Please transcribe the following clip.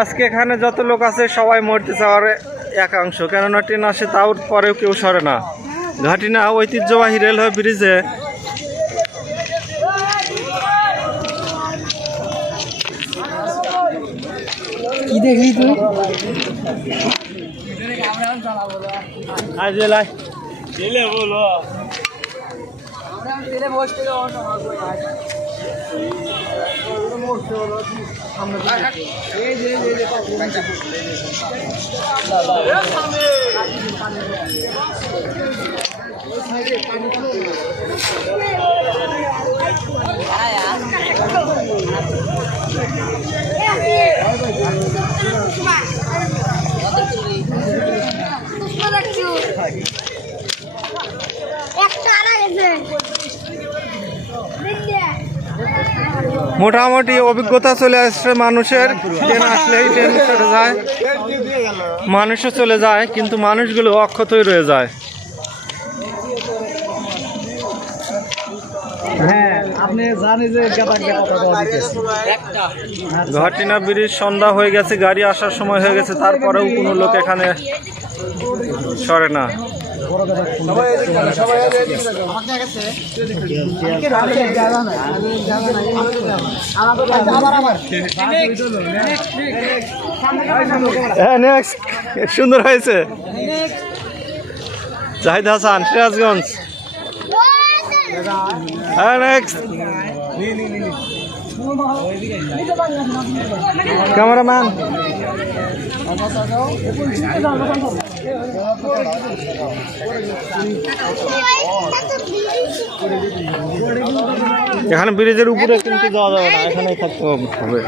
আজকে এখানে যত লোক আছে সবাই মরতে চাওয়ার একাংশ, কেননা ট্রেন আসে তাও পরেও কেউ সরে না। ঘাটিনা ঐতিহ্যবাহী রেলওয়ে ব্রিজে কি দেখলি তুই? মোটামুটি অভিজ্ঞতা চলে আসছে মানুষের। ট্রেন আসলেই ট্রেন চলে যায়, মানুষও চলে যায়, কিন্তু মানুষগুলো অক্ষতই রয়ে যায়। ঘাটিনা ব্রিজ সন্ধ্যা হয়ে গেছে, গাড়ি আসার সময় হয়ে গেছে, তারপরেও কোনো লোক এখানে সরে না। হ্যাঁ, নেক্সট সুন্দর হয়েছে। জাহিদ হাসান, সিরাজগঞ্জ। হ্যাঁ, নেক্সট ক্যামেরাম্যান। এখানে ব্রিজের উপরে কিন্তু যাওয়া যাবে না, এখানেই থাকতে হবে।